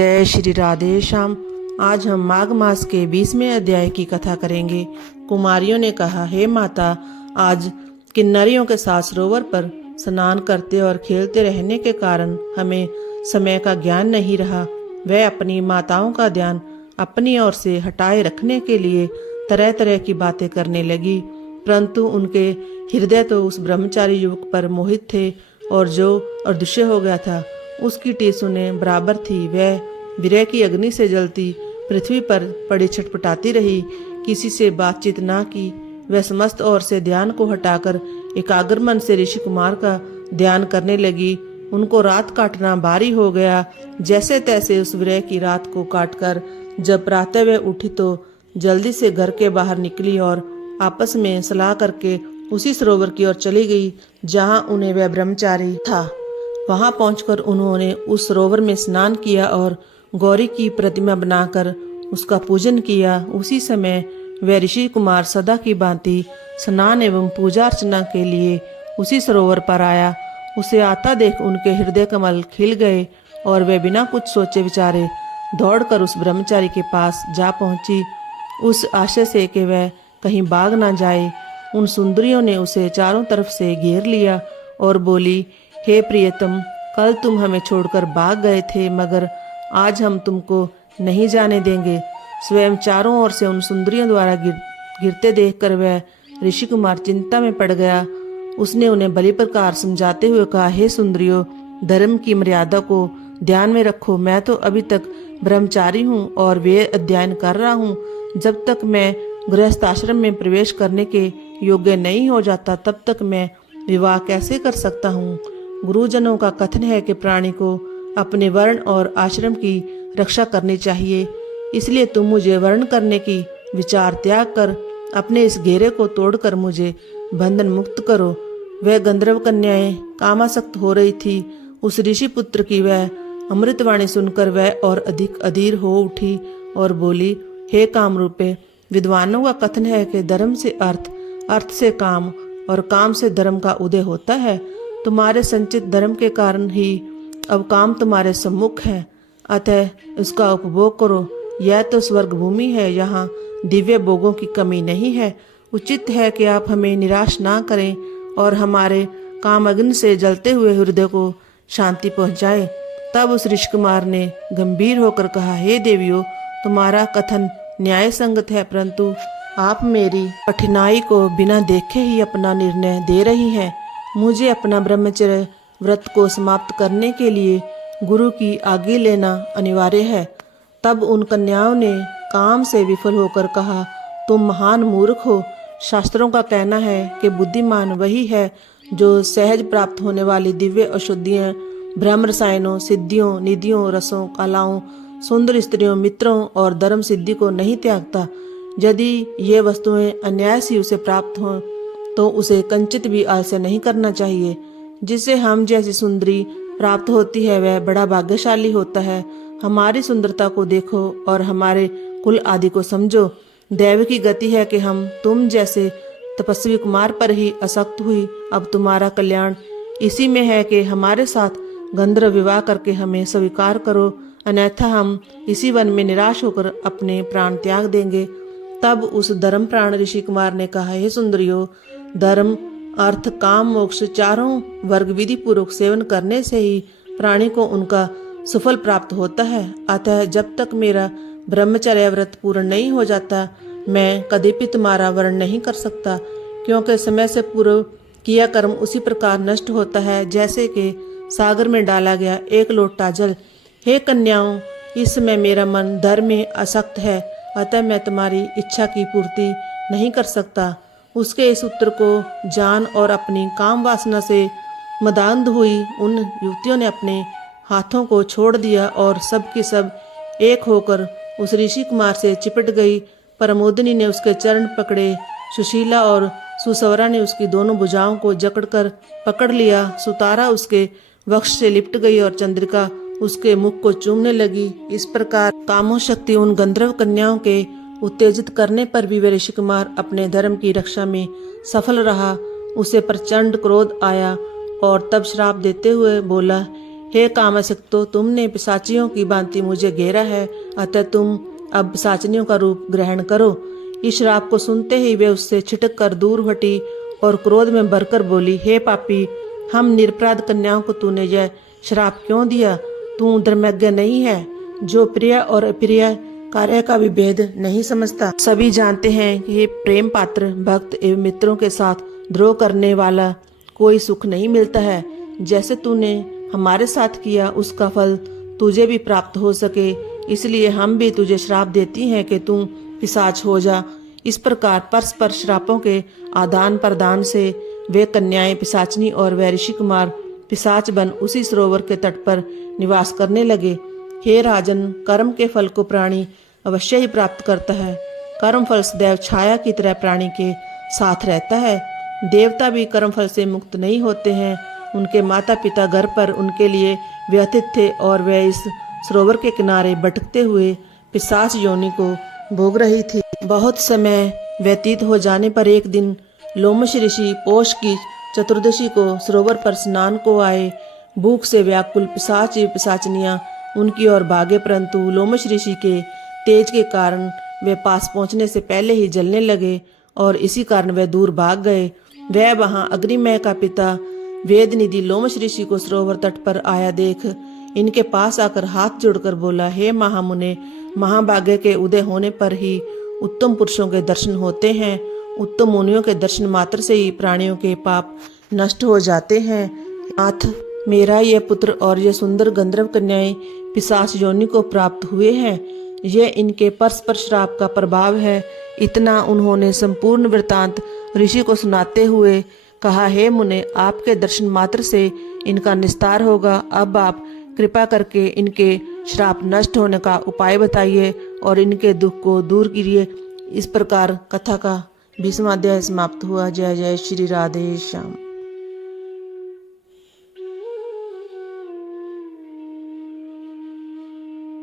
जय श्री राधे श्याम। आज हम माघ मास के 20वें अध्याय की कथा करेंगे। कुमारियों ने कहा, हे माता, आज किन्नरियों के साथ सरोवर पर स्नान करते और खेलते रहने के कारण हमें समय का ज्ञान नहीं रहा। वह अपनी माताओं का ध्यान अपनी ओर से हटाए रखने के लिए तरह तरह की बातें करने लगी, परंतु उनके हृदय तो उस ब्रह्मचारी युवक पर मोहित थे और जो अदृश्य हो गया था उसकी टीसुने बराबर थी। वह विरह की अग्नि से जलती पृथ्वी पर पड़ी छटपटाती रही, किसी से बातचीत ना की। वह समस्त ओर से ध्यान को हटाकर एकाग्र मन से ऋषि कुमार का ध्यान करने लगी। उनको रात काटना भारी हो गया। जैसे तैसे उस विरह की रात को काटकर जब प्रातः वह उठी तो जल्दी से घर के बाहर निकली और आपस में सलाह करके उसी सरोवर की ओर चली गई जहां उन्हें वह ब्रह्मचारी था। वहां पहुंचकर उन्होंने उस सरोवर में स्नान किया और गौरी की प्रतिमा बनाकर उसका पूजन किया। उसी समय वह ऋषि कुमार सदा की भांति स्नान एवं पूजा अर्चना के लिए उसी सरोवर पर आया। उसे आता देख उनके हृदय कमल खिल गए और वे बिना कुछ सोचे विचारे दौड़कर उस ब्रह्मचारी के पास जा पहुंची, उस आशय से कि वह कहीं भाग ना जाए। उन सुंदरियों ने उसे चारों तरफ से घेर लिया और बोली, हे प्रियतम, कल तुम हमें छोड़कर भाग गए थे, मगर आज हम तुमको नहीं जाने देंगे। स्वयं चारों ओर से उन सुंदरियों द्वारा गिरते देखकर वह ऋषि कुमार चिंता में पड़ गया। उसने उन्हें भली प्रकार समझाते हुए कहा, हे सुंदरियों, धर्म की मर्यादा को ध्यान में रखो। मैं तो अभी तक ब्रह्मचारी हूँ और वेद अध्ययन कर रहा हूँ। जब तक मैं गृहस्थ आश्रम में प्रवेश करने के योग्य नहीं हो जाता तब तक मैं विवाह कैसे कर सकता हूँ। गुरुजनों का कथन है कि प्राणी को अपने वर्ण और आश्रम की रक्षा करनी चाहिए, इसलिए तुम मुझे वर्ण करने की विचार त्याग कर अपने इस घेरे को तोड़कर मुझे बंधन मुक्त करो। वह गंधर्व कन्याएं कामासक्त हो रही थी। उस ऋषि पुत्र की वह अमृतवाणी सुनकर वह और अधिक अधीर हो उठी और बोली, हे कामरूपे, विद्वानों का कथन है कि धर्म से अर्थ, अर्थ से काम और काम से धर्म का उदय होता है। तुम्हारे संचित धर्म के कारण ही अब काम तुम्हारे सम्मुख है, अतः उसका उपभोग करो। यह तो स्वर्ग भूमि है, यहाँ दिव्य भोगों की कमी नहीं है। उचित है कि आप हमें निराश ना करें और हमारे काम अग्नि से जलते हुए हृदय को शांति पहुँचाए। तब उस ऋषि कुमार ने गंभीर होकर कहा, हे देवियों, तुम्हारा कथन न्याय संगत है, परंतु आप मेरी कठिनाई को बिना देखे ही अपना निर्णय दे रही हैं। मुझे अपना ब्रह्मचर्य व्रत को समाप्त करने के लिए गुरु की आज्ञा लेना अनिवार्य है। तब उन कन्याओं ने काम से विफल होकर कहा, तुम महान मूर्ख हो। शास्त्रों का कहना है कि बुद्धिमान वही है जो सहज प्राप्त होने वाली दिव्य अशुद्धियां, ब्रह्म रसायनों, सिद्धियों, निधियों, रसों, कलाओं, सुंदर स्त्रियों, मित्रों और धर्म सिद्धि को नहीं त्यागता। यदि ये वस्तुएं अन्याय से उसे प्राप्त हों तो उसे कंचित भी आलस्य नहीं करना चाहिए। जिसे हम जैसी सुंदरी प्राप्त होती है वह बड़ा भाग्यशाली होता है। हमारी सुंदरता को देखो और हमारे कुल आदि को समझो। दैव की गति है कि हम तुम जैसे तपस्वी कुमार पर ही आसक्त हुई। अब तुम्हारा कल्याण इसी में है कि हमारे साथ गंधर्व विवाह करके हमें स्वीकार करो, अन्यथा हम इसी वन में निराश होकर अपने प्राण त्याग देंगे। तब उस धर्म प्राण ऋषि कुमार ने कहा, हे सुंदरियों, धर्म, अर्थ, काम, मोक्ष चारों वर्ग विधि पूर्वक सेवन करने से ही प्राणी को उनका सुफल प्राप्त होता है। अतः जब तक मेरा ब्रह्मचर्य व्रत पूर्ण नहीं हो जाता मैं कदापि तुम्हारा वर्ण नहीं कर सकता, क्योंकि समय से पूर्व किया कर्म उसी प्रकार नष्ट होता है जैसे कि सागर में डाला गया एक लोटा जल। हे कन्याओं, इस समय मेरा मन धर्म में आसक्त है, अतः मैं तुम्हारी इच्छा की पूर्ति नहीं कर सकता। उसके इस उत्तर को जान और अपनी काम वासना से मदान्ध हुई उन युवतियों ने अपने हाथों को छोड़ दिया और सब की सब एक होकर उस ऋषि कुमार से चिपट गई। प्रमोदिनी ने उसके चरण पकड़े, सुशीला और सुसवरा ने उसकी दोनों भुजाओं को जकड़कर पकड़ लिया। सुतारा उसके वक्ष से लिपट गई और चंद्रिका उसके मुख को चूमने लगी। इस प्रकार कामोशक्ति उन गंधर्व कन्याओं के उत्तेजित करने पर भी वह ऋषि कुमार अपने धर्म की रक्षा में सफल रहा। उसे प्रचंड क्रोध आया और तब श्राप देते हुए बोला, हे कामसक्तो, तुमने पिशाचियों की भांति मुझे घेरा है, अतः तुम अब पिशाचिनियों का रूप ग्रहण करो। इस श्राप को सुनते ही वे उससे छिटक कर दूर हटी और क्रोध में भरकर बोली, हे पापी, हम निरपराध कन्याओं को तूने यह श्राप क्यों दिया? तू धर्मज्ञ नहीं है, जो प्रिय और अप्रिय कार्य का भी भेद नहीं समझता। सभी जानते हैं कि ये प्रेम पात्र भक्त एवं मित्रों के साथ द्रोह करने वाला कोई सुख नहीं मिलता है। जैसे तूने हमारे साथ किया उसका फल तुझे भी प्राप्त हो सके, इसलिए हम भी तुझे श्राप देती हैं कि तू पिशाच हो जा। इस प्रकार परस्पर श्रापों के आदान प्रदान से वे कन्याएं पिशाचनी और वह ऋषि कुमार पिशाच बन उसी सरोवर के तट पर निवास करने लगे। हे राजन, कर्म के फल को प्राणी अवश्य ही प्राप्त करता है। कर्म फल सदैव छाया की तरह प्राणी के साथ रहता है। देवता भी कर्म फल से मुक्त नहीं होते हैं। उनके माता पिता घर पर उनके लिए व्यथित थे और वे इस सरोवर के किनारे भटकते हुए पिशाच योनि को भोग रही थी। बहुत समय व्यतीत हो जाने पर एक दिन लोमश ऋषि पौष की चतुर्दशी को सरोवर पर स्नान को आए। भूख से व्याकुल पिशाच पिशाचनियां उनकी ओर भागे, परंतु लोमश ऋषि के तेज के कारण वे पास पहुंचने से पहले ही जलने लगे और इसी कारण वे दूर भाग गए। वह वहां अग्निमय का पिता वेदनिधि लोमश ऋषि को सरोवर तट पर आया देख इनके पास आकर हाथ जोड़कर बोला, हे महामुने, महाभाग्य के उदय होने पर ही उत्तम पुरुषों के दर्शन होते हैं। उत्तम मुनियों के दर्शन मात्र से ही प्राणियों के पाप नष्ट हो जाते हैं। नाथ, मेरा यह पुत्र और यह सुंदर गंधर्व कन्याएं पिशाच योनि को प्राप्त हुए हैं। यह इनके परस्पर श्राप का प्रभाव है। इतना उन्होंने संपूर्ण वृतांत ऋषि को सुनाते हुए कहा, हे मुने, आपके दर्शन मात्र से इनका निस्तार होगा। अब आप कृपा करके इनके श्राप नष्ट होने का उपाय बताइए और इनके दुख को दूर कीजिए। इस प्रकार कथा का 20वां अध्याय समाप्त हुआ। जय जय श्री राधे श्याम।